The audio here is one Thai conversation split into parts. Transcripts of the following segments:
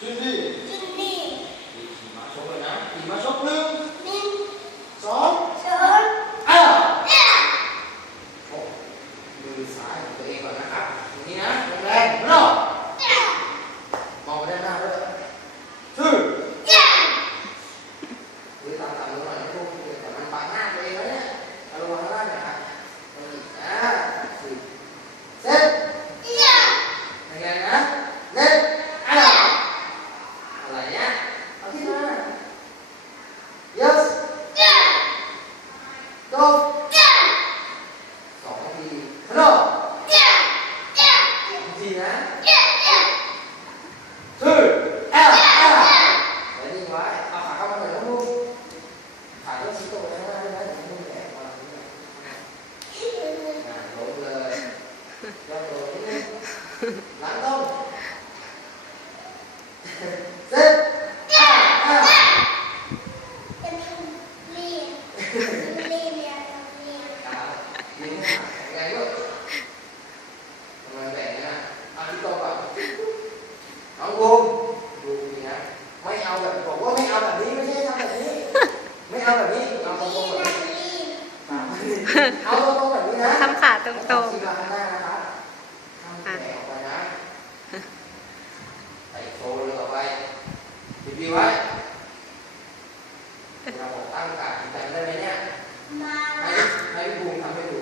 จุดนี้จุดนี้ขี่ม้าชกเลยนะขี่ม้าชกหนึ่งหนึ่งสองสองอ้าวเก้าโอ้มือซ้ายของตัวเองก่อนนะครับอย่างนี้นะแรงๆเนาะ เก้าม องไปด้านหน้าด้วยชื่อ เก้า หรือตามตามลงหน่อยนะพวกแต่มันบังหน้าตัวเองแล้วเนี่ยเอาระวังข้างล่างหนะครับตรงนี้อ่าสี่เซ็ต เก้า ยังไงนะเน็ตอ้าวอะไรเนี่ยเอาที่มา yes เก้า go เก้า สองทีฮัลโหล เก้าเก้า สองทีนะ เก้าเก้า ชื่ออ้าวอ้าวแล้วนิ่งไว้เอาขาเข้ามาหน่อยนะลูกขาต้องชี้ตรงไปข้างหน้าด้วยนะอย่าให้มันแหลกมาอย่างนี้อ่าล้มเลยย่อตัวนิดนึง หลังตรงเซ็ตอ้าวอ้าวจะมีเรียนเรียนเรียนเรียนครับยิ้มให้หน่อยแข็งแรงด้วยทำไมแบ่งเนี่ยเอาที่ตรงก่อนน้องบูมดูดีนะไม่เอาแบบบอกว่าไม่เอาแบบนี้ไม่ใช่ทำแบบนี้ ไม่เอาแบบนี้เอาตรงๆแบบนี้ครับเอาตรงๆแบบนี้นะทำขาตรงชี้มาข้างหน้านะครับทำแขนออกไปนะใส่โชว์เลยออกไป ดีๆไว้เราบอกตั้งการดจำได้ไหมเนี่ยมาให้ละให้พี่ภูมิทำให้ดู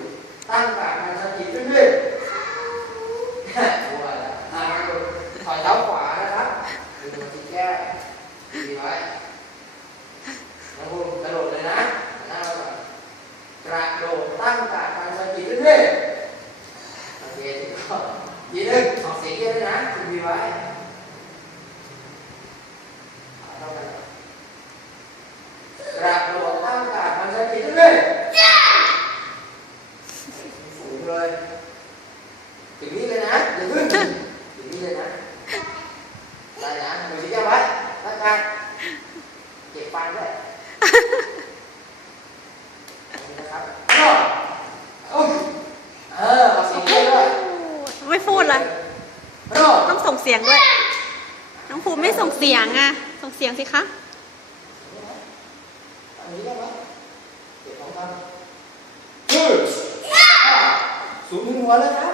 ตั้งการดมันสะกิดขึ้นด้วยกลัวแล้วอะมาดูถอยเท้าขวานะครับดูตัวที่แก้ดีไว้น้องภูมิกระโดดเลยนะหันหน้ามาก่อนกระโดดตั้งการดมันสะกิดขึ้นด้วยโอเคทีก็ทีหนึ่งออกเสียงเยอะด้วยนะคุณดีไว้เอาเท่ากันก่อน กระโดดตั้งการดมันสะกิดขึ้นด้วยสูงเลยถึงนี้เลยนะอย่าขึ้นถึงนี้เลยนะได้นะมือชี้แก้วไว้ตั้งการเก็บฟันด้วยตรงนี้นะครับอ้าวอุ้ยเออเอาเสียงเยอะด้วยๆไม่พูดเลยอ้าวต้องส่งเสียงด้วย น้องภูมิไม่ส่งเสียงอะ ส่งเสียงสิคะ อันนี้ได้ไหมเก็บของกันยืดสูงถึงหัวเลยนะ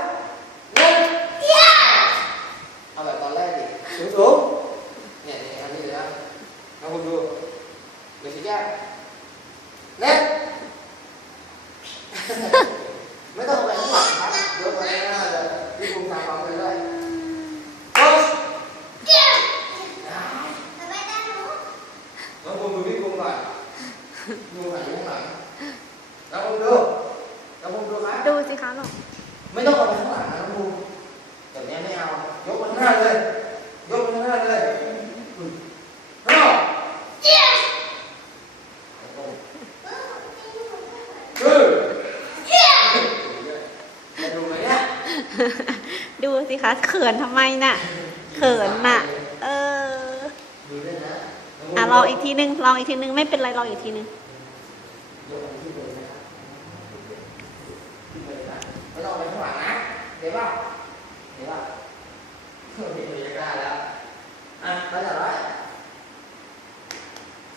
เดูหันข้างหลังน้องภูมิดูน้องภูมิดูครับดูสิคะลูกไม่ต้องเอาไปข้างหลังนะน้องภูมิแบบนี้ไม่เอา ยกไปข้างหน้าเลย ยกไปข้างหน้าเลยฮัลโหลเก้าคือเก้าจะดูไหมเนี่ยดูสิคะเขินทำไมน่ะ เขินน่ะ เออ ดูด้วยนะ อะ ลองอีกทีนึงลองอีกทีนึงไม่เป็นไรลองอีกทีนึงยกไปที่เลยนะครับที่เลยนะไม่ต้องเอาไปข้านะเดี๋ยวป่ะเดี๋ยวป่ะเฮ้ยไม่ได้แล้วอะไปจัดไว้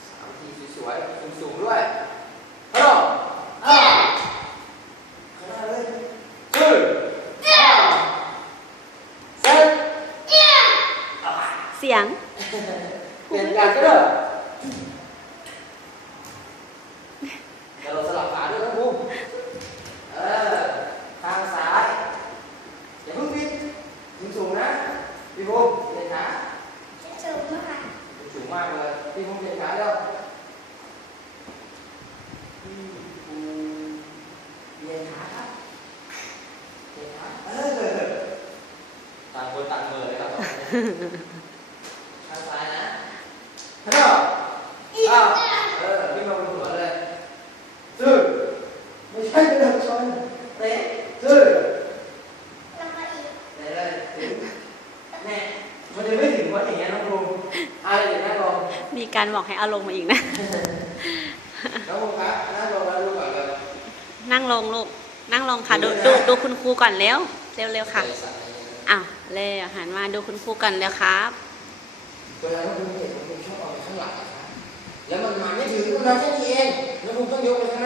สามทีสวยๆสูงๆด้วยฮัลโหลอ้าวข้างหน้เลยคืออ้าวเสียเซี่ยนกันก็ได้เดี๋ยวเราสลับขาด้วยเสียง มากสูงม ใช่กระโดดชนเตะซื่อลงมาอีกเตะเลยถึงแน่มันจะไม่ถึงวันอย่างเงี้ยน้องภูอะไรอย่างนั้นลองมีการบอกให้เอาลงมาอีกนะน้องภูมิครับนั่งลงแล้วดูก่อนเลยนั่งลงลูกนั่งลงค่ะดูดูดูคุณครูก่อนเร็วเร็วเร็วค่ะอ้าวเร็วหันมาดูคุณครูก่อนเร็วครับเวลาน้องภูมิเห็นน้องภูมิชอบเอาไปข้างหลังแล้วมันมาไม่ถึงมันมาแค่นี้เองน้องภูมิต้องยกไปข้างหน้า